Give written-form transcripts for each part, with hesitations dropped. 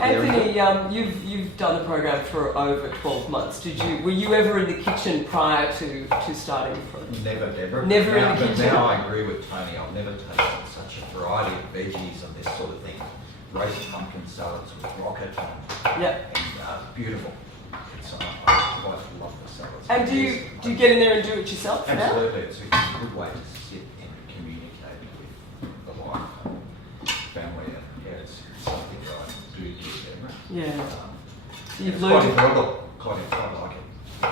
Anthony, you've done the program for over 12 months. Were you ever in the kitchen prior to starting? Never. Never in the kitchen. Now I agree with Tony. I've never tasted such a variety of veggies and this sort of thing. Roast pumpkin salads with rocket and beautiful. I quite love the salads. And do you get in there and do it yourself? Absolutely. It's a good way to sit and communicate with the wife and family. And it's something that I do give them. Yeah. You've learned quite like it.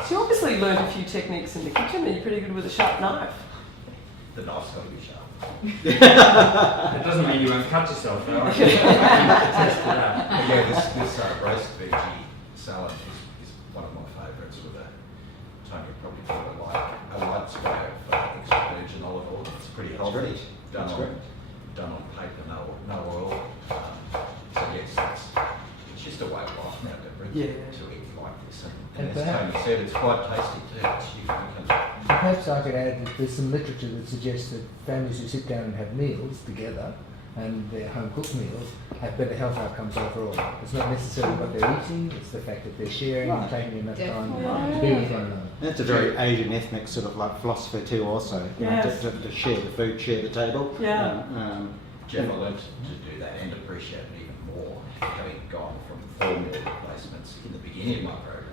So you obviously learned a few techniques in the kitchen, and you're pretty good with a sharp knife. The knife's got to be sharp. It doesn't mean you won't cut yourself though. This roast veggie salad is one of my favourites with Tony probably put a light spray of extra virgin olive oil. It's pretty healthy. Done on paper, no oil. So yes, it's just a way of life now to eat like this. And as Tony said, it's quite tasty too. It's unique. Perhaps I could add that there's some literature that suggests that families who sit down and have meals together, and their home-cooked meals, have better health outcomes overall. It's not necessarily what they're eating, it's the fact that they're sharing and taking enough time to be with one another. That's a very Asian ethnic sort of like philosophy too also, you know, to share the food, share the table. Yeah. Jeff, I learned to do that and appreciate it even more, having gone from 4 meal replacements in the beginning of my program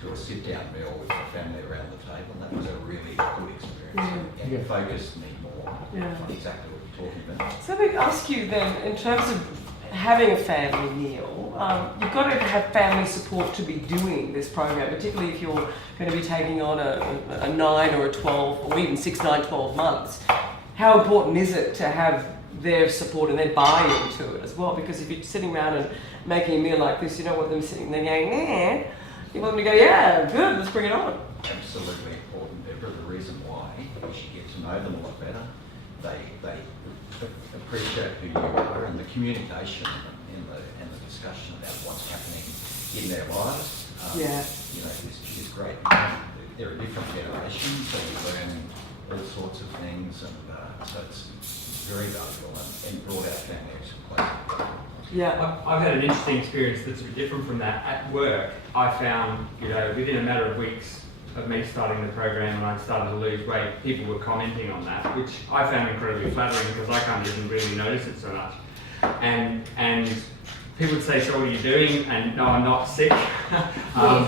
to a sit-down meal with the family around the table. That was a really good experience and it focused me more on exactly what you're talking about. So let me ask you then, in terms of having a family meal, you've got to have family support to be doing this program, particularly if you're going to be taking on a 9 or a 12 or even 6, 9, 12 months. How important is it to have their support and their buy-in to it as well? Because if you're sitting around and making a meal like this, you don't want them sitting there going, nah. You want them to go, yeah, good, let's bring it on. Absolutely important, Deborah. The reason why is you get to know them a lot better. They appreciate who you are, and the communication and the discussion about what's happening in their lives, you know, is great. They're a different generation, so you learn all sorts of things, and so it's very valuable and brought our family closer. Yeah. I've had an interesting experience that's a bit different from that. At work, I found, you know, within a matter of weeks of me starting the program and I'd started to lose weight, people were commenting on that, which I found incredibly flattering because I can't even really notice it so much. And people would say, so what are you doing? And no, I'm not sick. The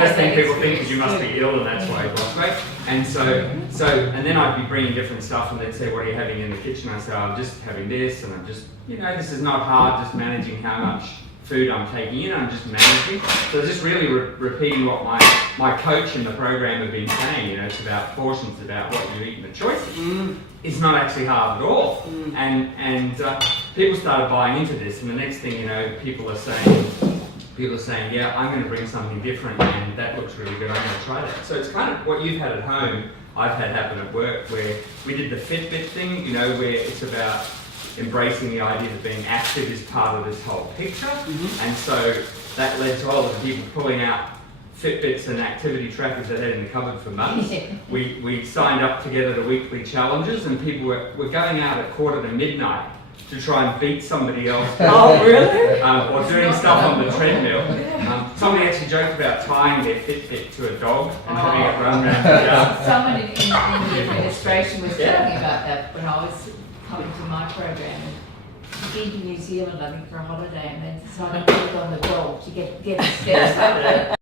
first thing people think is you must be ill and that's why you've lost weight. And and then I'd be bringing different stuff and they'd say, what are you having in the kitchen? I say, I'm just having this, and I'm just, you know, this is not hard, just managing how much food I'm taking in, I'm just managing. So just really repeating what my coach in the program had been saying, you know, it's about portions, about what you eat and the choices. It's not actually hard at all. And people started buying into this, and the next thing you know, people are saying, yeah, I'm going to bring something different, and that looks really good, I'm going to try that. So it's kind of what you've had at home, I've had happen at work, where we did the Fitbit thing, you know, where it's about embracing the idea that being active is part of this whole picture. And so that led to all of the people pulling out Fitbits and activity trackers that had in the cupboard for months. We signed up together to weekly challenges, and people were going out at 1:45 to try and beat somebody else. Oh, really? Or doing stuff on the treadmill. Somebody actually joked about tying their Fitbit to a dog and having it run around the yard. Someone in the administration was talking about that when I was coming to my program. I've been to New Zealand, I think, for a holiday, and they decided to put it on the dog to get the steps up.